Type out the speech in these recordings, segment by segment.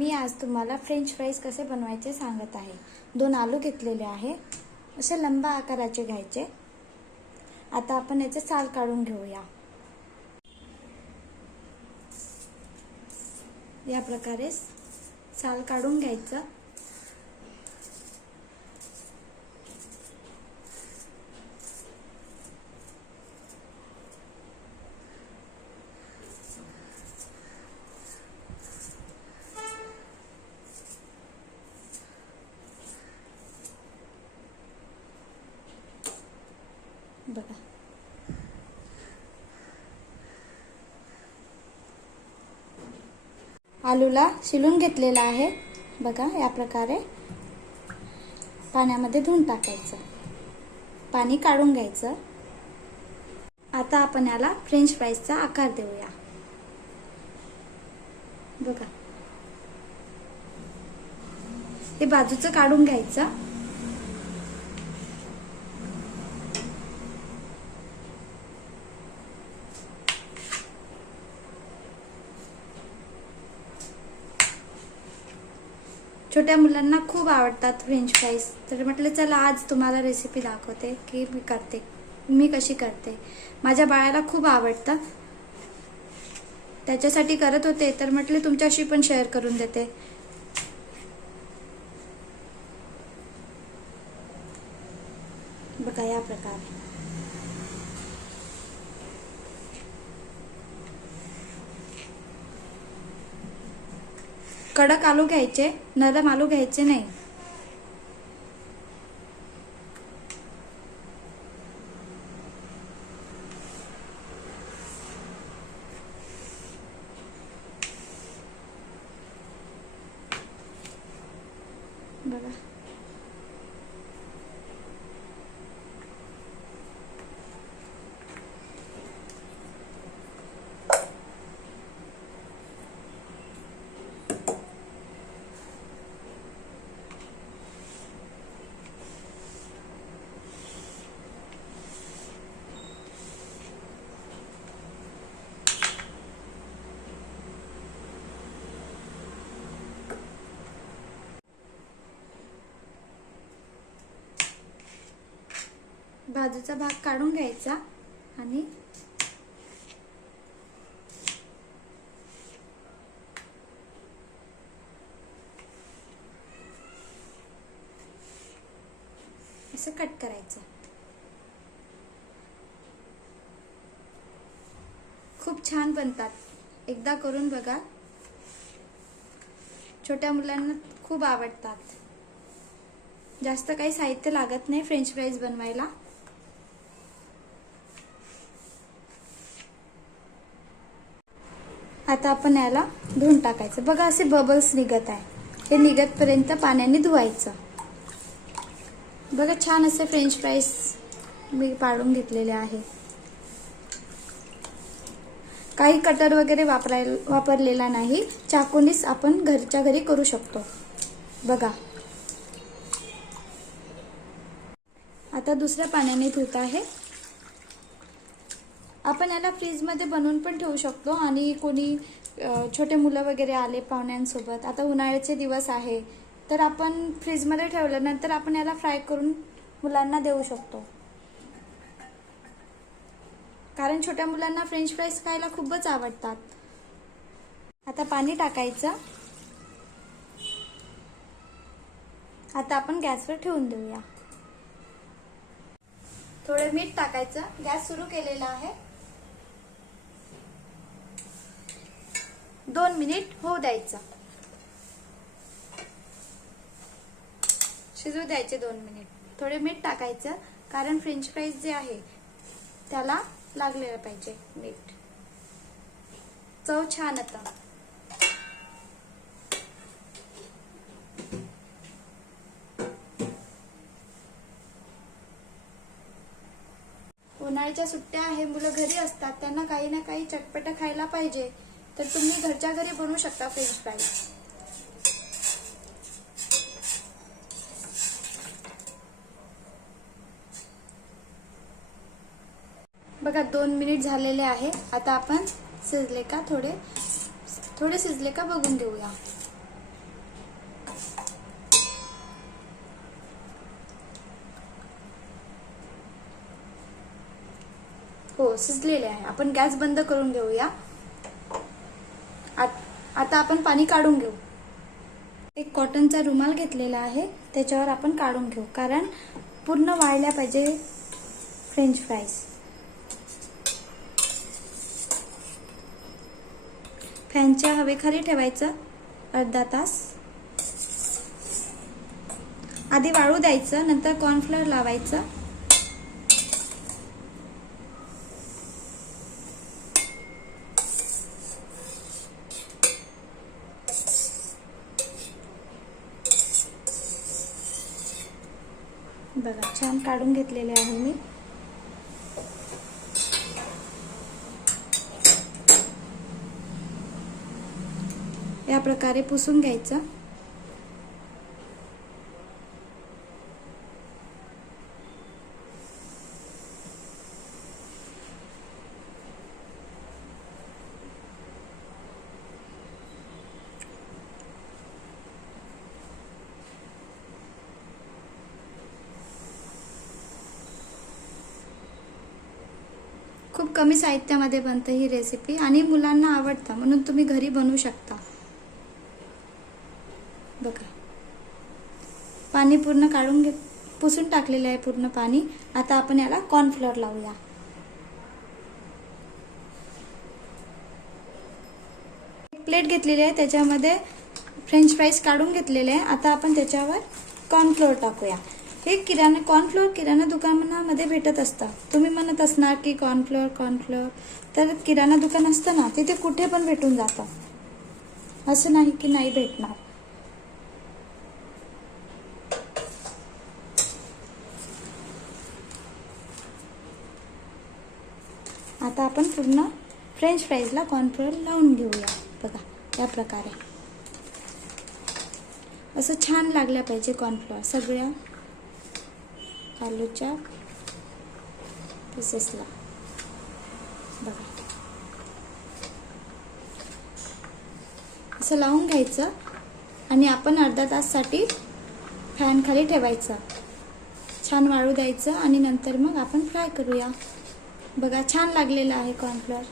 मी आज तुम्हाला French fries कसे बनवायचे सांगत आहे। 2 आलू घेतलेले आहे, असे लंबा आकाराचे घ्यायचे। आता आपण याचे साल काढून घेऊया। या प्रकारे साल काढून घ्यायचं। बघा, आलूला शिलून घेतलेला आहे। बघा, या प्रकारे पाण्यामध्ये धुवून टाकायचं, पाणी काढून घ्यायचं। आता आपण याला फ्रेंच फ्राईजचा आकार देऊया। बघा, हे बाजूचं काढून घ्यायचं। छोट्या मुलांना खूप आवडतात फ्रेंच फ्राईज, तर म्हटलं चला आज तुम्हाला रेसिपी दाखवते की मी कशी करते। माझ्या बाळाला खूप आवडतं, त्याच्यासाठी करत होते, तर म्हटले तुमच्याशी पण शेअर करून देते। बघा, या प्रकारे कडक आलू घ्यायचे, नरम आलू घ्यायचे नाही। बघा, बाजूचा भाग काढून घ्यायचा आणि असं कट करायचं। खूप छान बनतात, एकदा करून बघा, छोट्या मुलांना खूप आवडतात। जास्त काही साहित्य लागत नाही फ्रेंच फ्राईज बनवायला। आता आपण याला धुवून टाकायचं। बघा, असे बबल्स निघत आहे, हे निघतपर्यंत पाण्याने धुवायचं। बघा, छान असे फ्रेंच फ्राईज मी पाडून घेतलेले आहे। काही कटर वगैरे वापरलेला नाही, चाकूनीच आपण घरच्या घरी करू शकतो। बघा, आता दुसऱ्या पाण्याने धुत आहे। आपण याला फ्रीज मध्ये बनवून पण ठेवू शकतो, आणि कोणी छोटे मुलं वगैरे आले पाहुण्यांसोबत, आता उन्हाळ्याचे दिवस आहे, तर आपण फ्रीज मध्ये ठेवल्यानंतर आपण याला फ्राय करून मुलांना देऊ शकतो। कारण छोट्या मुलांना फ्रेंच फ्राईज खायला खूपच आवडतात। आता पाणी टाकायचं। आता आपण गॅसवर ठेवून देऊया। थोडे मीठ टाकायचं। गॅस सुरू केलेला आहे। 2 मिनिट होऊ द्यायचं, शिजू द्यायचे 2 मिनिट। थोडे मीठ टाकायचं, कारण फ्रेंच फ्राईज जे आहे त्याला लागलेलं पाहिजे मीठ, चव छान येतं। उन्हाळ्याच्या सुट्ट्या आहे, मुलं घरी असतात, त्यांना काही ना काही चटपट खायला पाहिजे, तर तुम्ही घरच्या घरी बनवू शकता फ्रेंच फ्राईज। बघा 2 मिनिट झालेले आहे। आता आपण शिजले का थोडे शिजले का बघून घेऊया। हो, शिजलेले आहे. आपण गॅस बंद करून घेऊया. आता आपण पाणी काढून घेऊ. एक कॉटनचा रुमाल घेतलेला आहे, त्याच्यावर आपण काढून घेऊ, कारण पूर्ण वाळल्या पाहिजे फ्रेंच फ्राईज. फॅनच्या हवेखाली ठेवायचं अर्धा तास. आधी वाळू द्यायचं, नंतर कॉर्नफ्लोअर लावायचं. बघा, छान काढून घेतलेले आहे मी. या प्रकारे पुसून घ्यायचं. खूप कमी साहित्यामध्ये बनते ही रेसिपी आणि मुलांना आवडतं, म्हणून तुम्ही घरी बनवू शकता. बघा, पाणी पूर्ण काढून पुसून टाकलेले आहे पूर्ण पाणी. आता आपण याला कॉर्नफ्लोअर लावूया. एक प्लेट घेतलेली आहे, त्याच्यामध्ये फ्रेंच फ्राईज काढून घेतलेले आहे. आता आपण त्याच्यावर कॉर्नफ्लोअर टाकूया. हे कॉर्नफ्लोअर किराणा दुकानामध्ये भेटत असतं. तुम्ही म्हणत असणार की कॉर्नफ्लोअर, तर किराणा दुकान असतं ना, तिथे कुठे पण भेटून जातं, असं नाही की नाही भेटणार. आता आपण पूर्ण फ्रेंच फ्राईजला कॉर्नफ्लोअर लावून घेऊया. बघा, या प्रकारे असं छान लागलं पाहिजे कॉर्नफ्लोअर सगळ्या आलूच्या पीसेसला. बघा, असं लावून घ्यायचं आणि आपण अर्धा ताससाठी फॅन खाली ठेवायचं. छान वाळू द्यायचं आणि नंतर मग आपण फ्राय करूया. बघा, छान लागलेलं आहे कॉर्नफ्लोअर.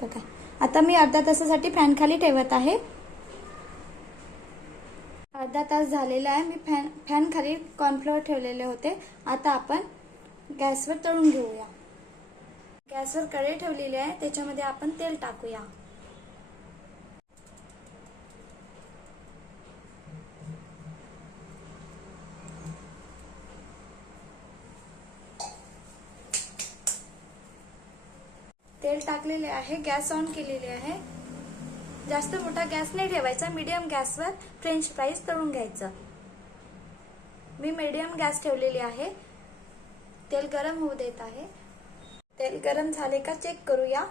बघा, आता मी अर्धा तासासाठी फॅन खाली ठेवत आहे. अर्धा तास झालेला आहे. मी फॅन खाली कॉर्नफ्लोअर ठेवलेले होते. आता आपण गॅसवर तळून घेऊया. गॅसवर कढई ठेवलेली आहे, त्याच्यामध्ये आपण तेल टाकूया. तेल टाकलेले आहे, गॅस ऑन केलेले आहे. जास्त मोठा गॅस नाही ठेवायचा, मीडियम गॅसवर फ्रेंच फ्राईज तळून घ्यायचं. मी मीडियम गॅस ठेवलेली आहे. तेल गरम होऊ देत आहे. तेल गरम झाले का चेक करूया.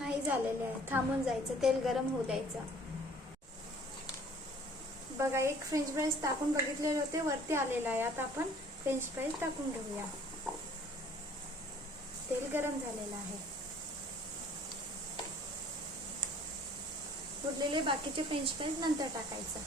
नाही झालेले आहे, थांबून जायचं, तेल गरम होऊ द्यायचं. बघा, एक फ्रेंच फ्राईज टाकून बघितलेले होते, वरती आलेला आहे. आता आपण फ्रेंच फ्राईज टाकून घेऊया. तेल गरम झालेलं आहे. उरलेले बाकीचे फ्रेंच फ्राईज नंतर टाकायचं.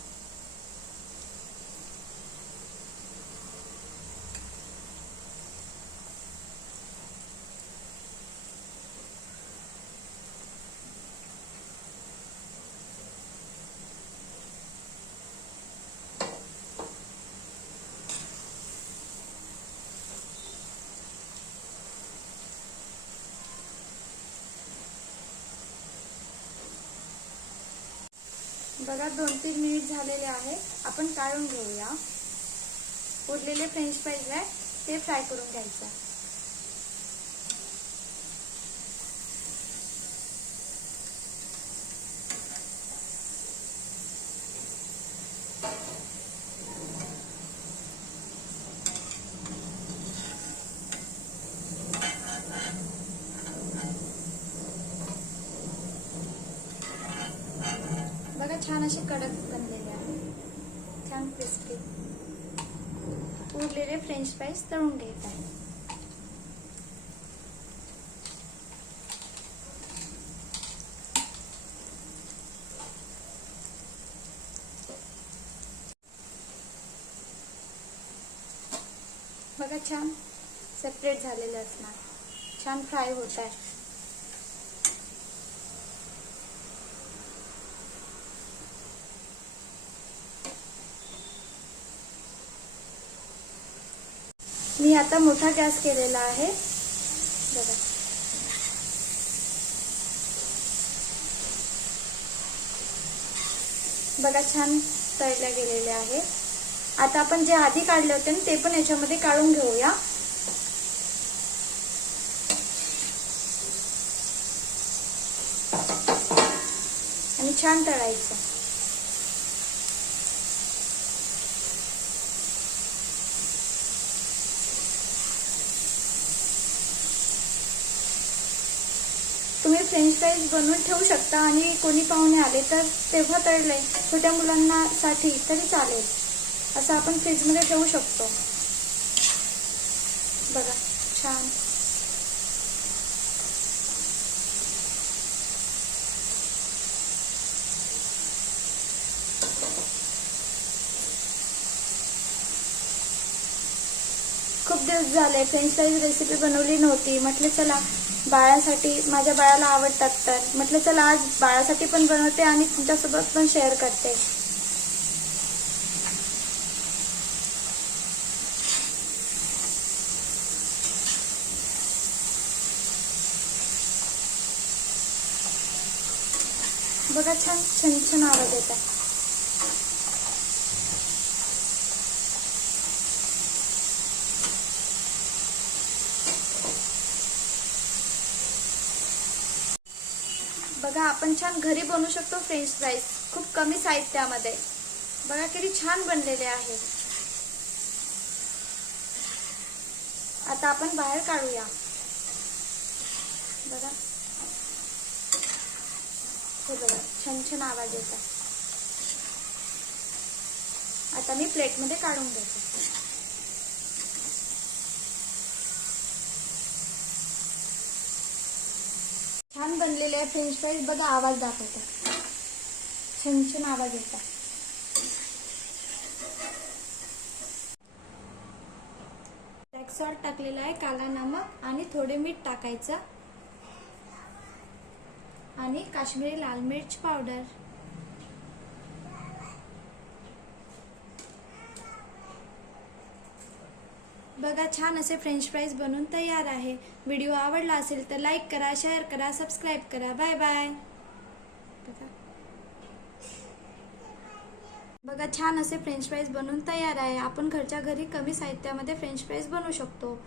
बघा, 2-3 मिनिट झालेले आहे. आपण काढून घेऊया. उरलेले फ्रेंच फ्राईज आहे ते फ्राय करून घ्यायचं. बघा, छान अशी कडक बनलेले आहे, छान क्रिस्पी. उरलेले फ्रेंच फ्राईज तळून घ्यायचे आहे. बघा छान सेपरेट झालेले असणार, छान फ्राय होत आहे. मी आता मोठा गॅस केलेला आहे. बघा बघा छान तळले गेलेले आहे. आता आपण जे आधी काढले होते ना ते पण याच्यामध्ये काढून घेऊया. आणि छान तळायचं. तुम्ही फ्रेंच फ्राईज बनवून ठेवू शकता आणि कोणी पाहुणे आले तर तेव्हा तळले, छोट्या मुलांना साठी तरी चालेल. असं आपण फ्रीजमध्ये ठेवू शकतो. बघा छान खूप दिवस झाले फ्रेंच फ्राईज रेसिपी बनवली नव्हती. म्हटलं चला बाळासाठी, माझ्या बाळाला आवडतात तर म्हटलं चला आज बाळासाठी पण बनवते आणि तुमच्यासोबत पण शेअर करते. बघा छान छान आवाज येत आहे. बघा आपण छान घरी बनवू शकतो फ्रेंच फ्राईज खूप कमी साहित्यामध्ये. बघा किती छान बनलेले आहे. आता आपण बाहेर काढूया. बघा हे बघा छान आवाज येत आहे. आता मी प्लेटमध्ये काढून घेते. छान बनलेले आहे फ्रेंच फ्राईज. बघा आवाज दाखवतो, छान आवाज येत आहे. ब्लॅक सॉल्ट टाकलेला आहे, काला नमक आणि थोडे मीठ टाकायचं आणि काश्मीरी लाल मिर्च पावडर. बघा छान असे फ्रेंच फ्राईज बनवून तयार आहे. व्हिडिओ आवडला असेल तर लाईक करा, शेअर करा, सबस्क्राईब करा. Bye bye. बघा छान असे फ्रेंच फ्राईज बनवून तयार आहे. आपण घरच्या घरी कमी साहित्यामध्ये फ्रेंच फ्राईज बनवू शकतो.